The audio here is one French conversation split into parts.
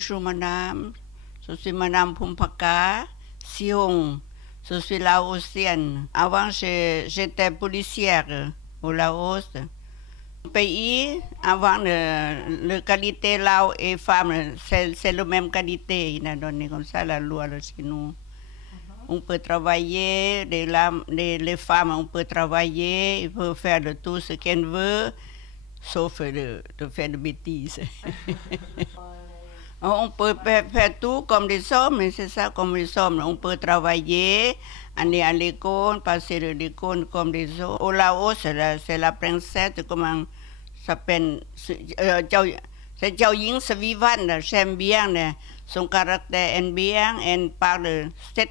Je suis madame, je suis madame Pumpaka, Sion, je suis laotienne. Avant, j'étais policière au Laos. Pays, avant, la qualité Lao et femme, c'est la même qualité. Il a donné comme ça la loi chez nous. On peut travailler, les femmes, on peut travailler, ils peuvent faire de tout ce qu'elles veulent, sauf de faire des bêtises. On peut faire tout comme les hommes, c'est ça, comme les hommes. On peut travailler, aller à l'école, passer de l'école comme les autres. Au Laos, c'est la princesse, comment ça s'appelle, c'est Jiao Ying Vivan, j'aime bien son caractère, elle bien, elle parle cette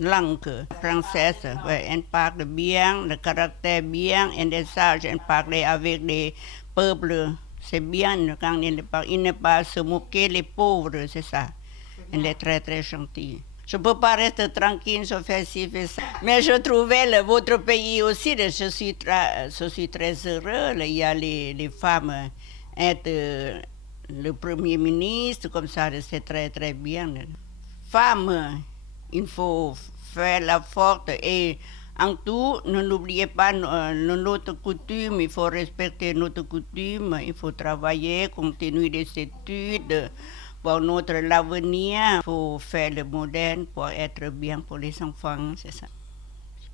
langue, princesse, ouais, elle parle bien, le caractère bien, elle est sage, elle parle avec les peuples. C'est bien quand il ne pas se moquer les pauvres, c'est ça. Elle est très très gentille. Je ne peux pas rester tranquille, je fais ci, fais ça. Mais je trouvais votre pays aussi, je suis très heureux. Il y a les femmes être le premier ministre, comme ça, c'est très très bien. Femmes, il faut faire la forte et en tout, ne n'oubliez pas notre coutume, il faut respecter notre coutume, il faut travailler, continuer les études pour notre avenir, il faut faire le modèle pour être bien pour les enfants, c'est ça.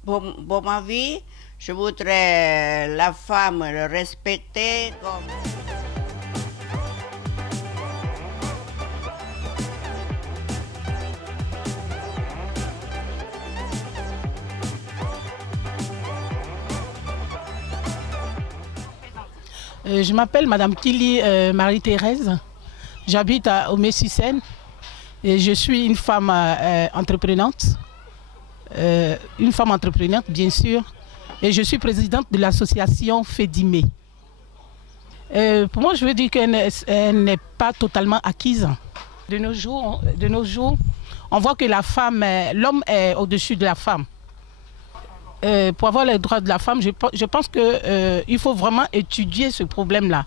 Pour ma vie, je voudrais la femme respecter comme... Je m'appelle Madame Kili Marie-Thérèse, j'habite à Omé-Sucène et je suis une femme entreprenante, bien sûr, et je suis présidente de l'association Fédimé. Pour moi, je veux dire qu'elle n'est pas totalement acquise. De nos jours, on voit que l'homme est au-dessus de la femme. Pour avoir les droits de la femme, je pense qu'il faut vraiment étudier ce problème-là.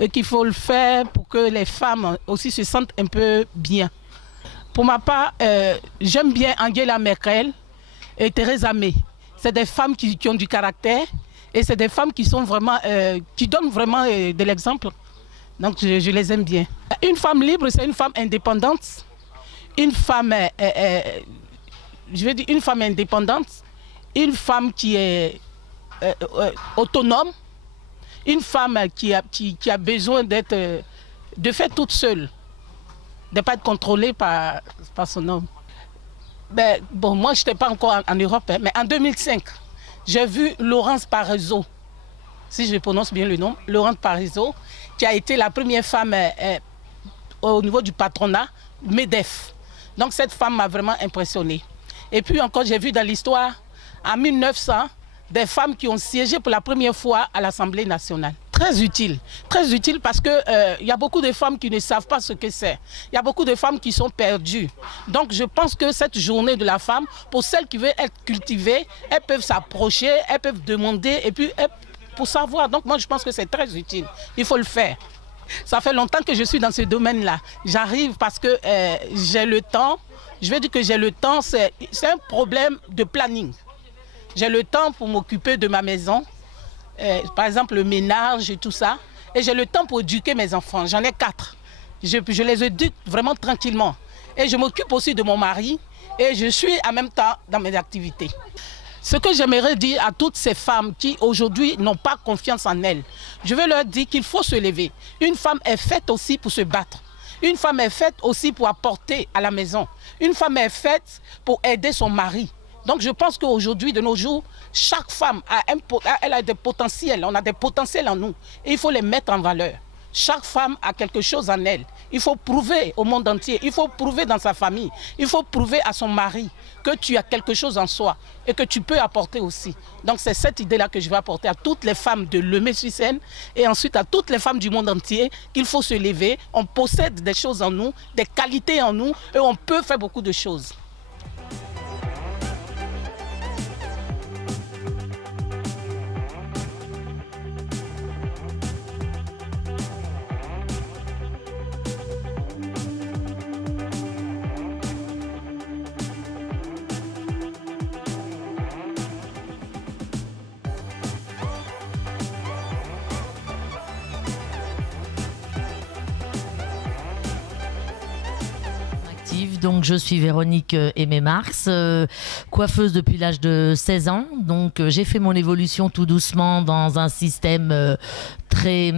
Et qu'il faut le faire pour que les femmes aussi se sentent un peu bien. Pour ma part, j'aime bien Angela Merkel et Theresa May. C'est des femmes qui ont du caractère et c'est des femmes qui sont vraiment, qui donnent vraiment de l'exemple. Donc je les aime bien. Une femme libre, c'est une femme indépendante. Une femme, je veux dire une femme indépendante. Une femme qui est autonome, une femme qui a besoin de faire toute seule, de ne pas être contrôlée par son homme. Ben, bon, moi, je n'étais pas encore en Europe, mais en 2005, j'ai vu Laurence Parisot, si je prononce bien le nom, Laurence Parisot, qui a été la première femme au niveau du patronat, MEDEF. Donc cette femme m'a vraiment impressionnée. Et puis encore, j'ai vu dans l'histoire, en 1900, des femmes qui ont siégé pour la première fois à l'Assemblée nationale. Très utile parce qu'il y a beaucoup de femmes qui ne savent pas ce que c'est. Il y a beaucoup de femmes qui sont perdues. Donc je pense que cette journée de la femme, pour celles qui veulent être cultivées, elles peuvent s'approcher, elles peuvent demander et puis pour savoir. Donc moi je pense que c'est très utile. Il faut le faire. Ça fait longtemps que je suis dans ce domaine-là. J'arrive parce que j'ai le temps. Je veux dire que j'ai le temps, c'est un problème de planning. J'ai le temps pour m'occuper de ma maison, par exemple le ménage et tout ça. Et j'ai le temps pour éduquer mes enfants. J'en ai 4. Je les éduque vraiment tranquillement. Et je m'occupe aussi de mon mari. Et je suis en même temps dans mes activités. Ce que j'aimerais dire à toutes ces femmes qui aujourd'hui n'ont pas confiance en elles, je veux leur dire qu'il faut se lever. Une femme est faite aussi pour se battre. Une femme est faite aussi pour apporter à la maison. Une femme est faite pour aider son mari. Donc je pense qu'aujourd'hui, de nos jours, chaque femme elle a des potentiels. On a des potentiels en nous et il faut les mettre en valeur. Chaque femme a quelque chose en elle. Il faut prouver au monde entier, il faut prouver dans sa famille, il faut prouver à son mari que tu as quelque chose en soi et que tu peux apporter aussi. Donc c'est cette idée-là que je vais apporter à toutes les femmes de Lemay-sur-Seine et ensuite à toutes les femmes du monde entier qu'il faut se lever. On possède des choses en nous, des qualités en nous et on peut faire beaucoup de choses. active. Donc je suis Véronique Aimé-Marx, coiffeuse depuis l'âge de 16 ans. Donc j'ai fait mon évolution tout doucement dans un système très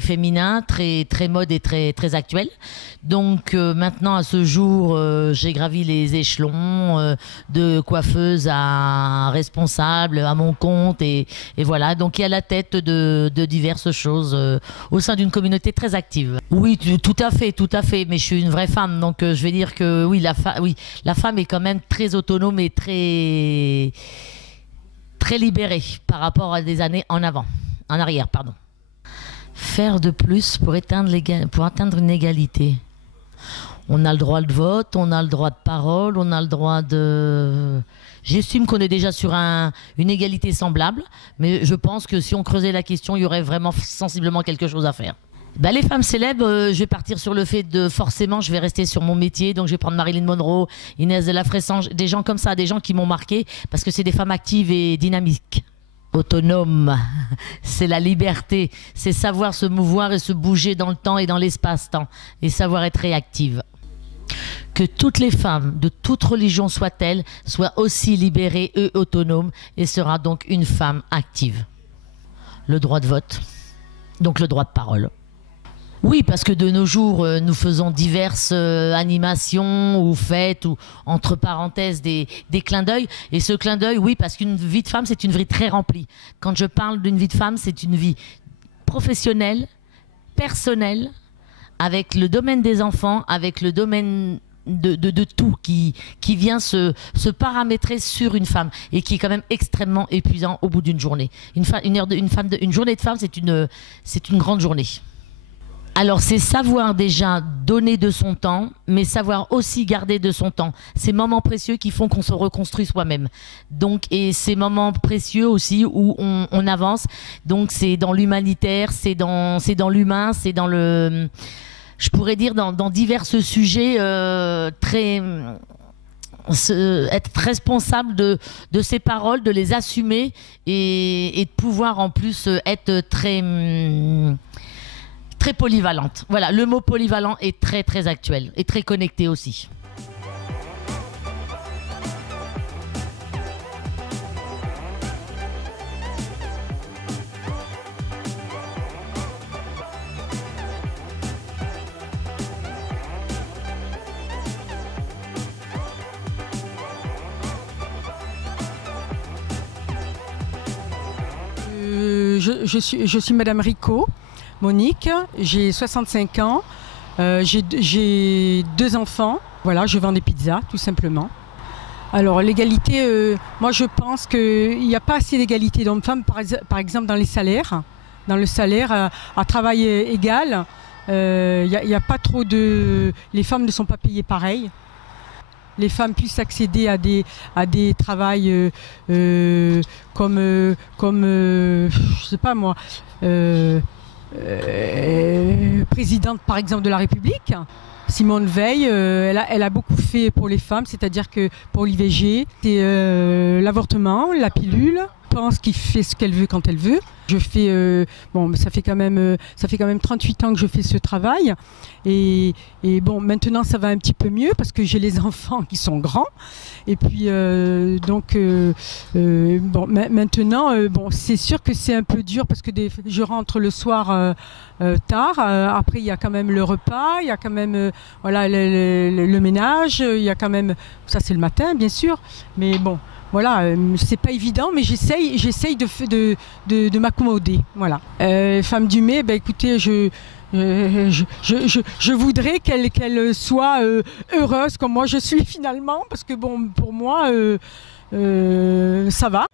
féminin, très mode et très actuel. Donc maintenant à ce jour, j'ai gravi les échelons de coiffeuse à responsable, à mon compte et voilà. Donc il y a la tête de diverses choses au sein d'une communauté très active. Oui, tout à fait. Mais je suis une vraie femme, donc je vais dire que oui, la femme est quand même très autonome et très libérée par rapport à des années en arrière, pardon. Faire de plus pour atteindre une égalité. On a le droit de vote, on a le droit de parole, on a le droit de... J'estime qu'on est déjà sur une égalité semblable, mais je pense que si on creusait la question, il y aurait vraiment sensiblement quelque chose à faire. Les femmes célèbres, je vais partir sur le fait de forcément, je vais rester sur mon métier, donc je vais prendre Marilyn Monroe, Inès de la Fressange, des gens comme ça, des gens qui m'ont marqué, parce que c'est des femmes actives et dynamiques. Autonome, c'est la liberté, c'est savoir se mouvoir et se bouger dans le temps et dans l'espace-temps, et savoir être réactive. Que toutes les femmes, de toute religion soient-elles, soient aussi libérées et autonomes, et sera donc une femme active. Le droit de vote, donc le droit de parole. Oui, parce que de nos jours, nous faisons diverses animations ou fêtes ou entre parenthèses des clins d'œil. Et ce clin d'œil, oui, parce qu'une vie de femme, c'est une vie très remplie. Quand je parle d'une vie de femme, c'est une vie professionnelle, personnelle, avec le domaine des enfants, avec le domaine de tout qui vient se paramétrer sur une femme et qui est quand même extrêmement épuisant au bout d'une journée. Une journée de femme, c'est une grande journée. Alors c'est savoir déjà donner de son temps, mais savoir aussi garder de son temps. Ces moments précieux qui font qu'on se reconstruit soi-même. Donc, et ces moments précieux aussi où on avance. Donc c'est dans l'humanitaire, c'est dans l'humain, c'est dans le... Je pourrais dire dans divers sujets être responsable de ses paroles, de les assumer et de pouvoir en plus être très polyvalente. Voilà, le mot polyvalent est très actuel et très connecté aussi. Je suis Madame Ricot, Monique, j'ai 65 ans, j'ai 2 enfants, voilà, je vends des pizzas tout simplement. Alors l'égalité, moi je pense qu'il n'y a pas assez d'égalité d'hommes-femmes, par exemple dans les salaires, dans le salaire à travail égal, il n'y a pas trop de... Les femmes ne sont pas payées pareil. Les femmes puissent accéder à des travails comme je sais pas moi, présidente par exemple de la République. Simone Veil, elle a beaucoup fait pour les femmes, c'est-à-dire que pour l'IVG, c'est l'avortement, la pilule. Je pense qu'il fait ce qu'elle veut quand elle veut. Je fais, bon, ça fait quand même 38 ans que je fais ce travail. Et bon, maintenant ça va un petit peu mieux parce que j'ai les enfants qui sont grands. Et puis bon, maintenant, bon, c'est sûr que c'est un peu dur parce que je rentre le soir tard. Après, il y a quand même le repas, il y a quand même voilà le ménage, il y a quand même ça c'est le matin bien sûr. Mais bon. Voilà, c'est pas évident, mais j'essaye de m'accommoder. Voilà. Femme du mai, ben écoutez, je voudrais qu'elle soit heureuse comme moi je suis finalement, parce que bon, pour moi, ça va.